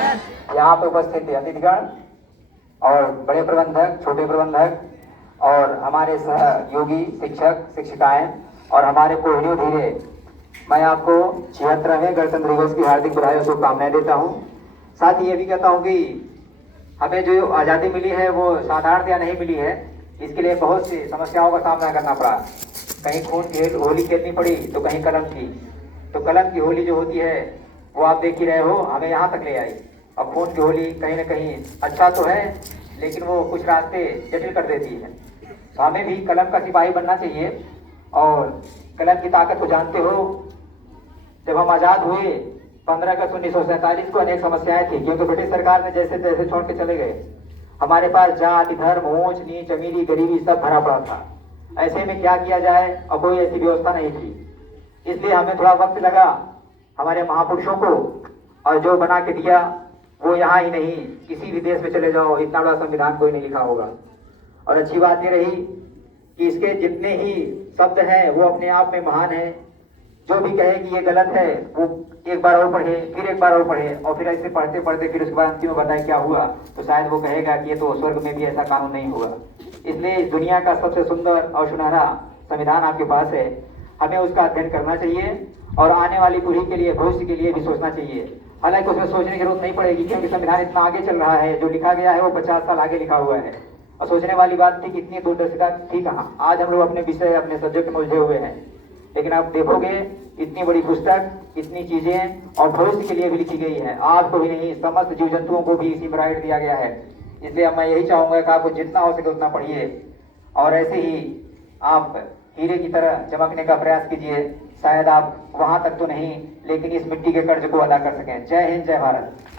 यहाँ पे उपस्थित अतिथिगण और बड़े प्रबंधक, छोटे प्रबंधक और हमारे सहयोगी शिक्षक शिक्षिकाएं और हमारे कोहिनूर धीरे, मैं आपको 76वें गणतंत्र दिवस की हार्दिक बधाई और शुभकामनाएं देता हूं। साथ ही ये भी कहता हूं कि हमें जो आज़ादी मिली है वो साधारणतया नहीं मिली है, इसके लिए बहुत सी समस्याओं का सामना करना पड़ा। कहीं खून की होली खेलनी पड़ी तो कहीं कलम की। तो कलम की होली जो होती है वो आप देख ही रहे हो, हमें यहाँ तक ले आई। और खून की होली कहीं ना कहीं अच्छा तो है, लेकिन वो कुछ रास्ते जटिल कर देती है। तो हमें भी कलम का सिपाही बनना चाहिए। और कलम की ताकत को जानते हो, जब हम आज़ाद हुए 15 अगस्त 1947 को अनेक समस्याएं थी, क्योंकि ब्रिटिश सरकार ने जैसे तैसे छोड़ के चले गए। हमारे पास जाति धर्म ऊंच नीच अमीरी गरीबी सब भरा पड़ा था। ऐसे में क्या किया जाए और कोई ऐसी व्यवस्था नहीं थी। इसलिए हमें थोड़ा वक्त लगा हमारे महापुरुषों को, और जो बना के दिया वो यहाँ ही नहीं, किसी भी देश में चले जाओ इतना बड़ा संविधान कोई नहीं लिखा होगा। और अच्छी बात ये रही कि इसके जितने ही शब्द हैं वो अपने आप में महान है। जो भी कहे कि ये गलत है वो एक बार और पढ़े, फिर एक बार और पढ़े, और फिर ऐसे पढ़ते पढ़ते फिर उसके बाद अंतिम में बताए क्या हुआ, तो शायद वो कहेगा कि ये तो स्वर्ग में भी ऐसा कानून नहीं हुआ। इसलिए इस दुनिया का सबसे सुंदर और सुनहरा संविधान आपके पास है, हमें उसका अध्ययन करना चाहिए और आने वाली पीढ़ी के लिए, भविष्य के लिए भी सोचना चाहिए। हालांकि उसमें सोचने की जरूरत नहीं पड़ेगी, क्योंकि संविधान इतना आगे चल रहा है, जो लिखा गया है वो 50 साल आगे लिखा हुआ है। और सोचने वाली बात थी कि इतनी दूरदर्शिता थी कहाँ। आज हम लोग अपने विषय अपने सब्जेक्ट में उलझे हुए हैं, लेकिन आप देखोगे इतनी बड़ी पुस्तक, इतनी चीजें और भविष्य के लिए भी लिखी गई है। आपको भी नहीं, समस्त जीव जंतुओं को भी इसी में राइट दिया गया है। इसलिए अब मैं यही चाहूंगा कि आपको जितना हो सके उतना पढ़िए और ऐसे ही आप हीरे की तरह चमकने का प्रयास कीजिए। शायद आप वहां तक तो नहीं, लेकिन इस मिट्टी के कर्ज को अदा कर सकें। जय हिंद, जय भारत।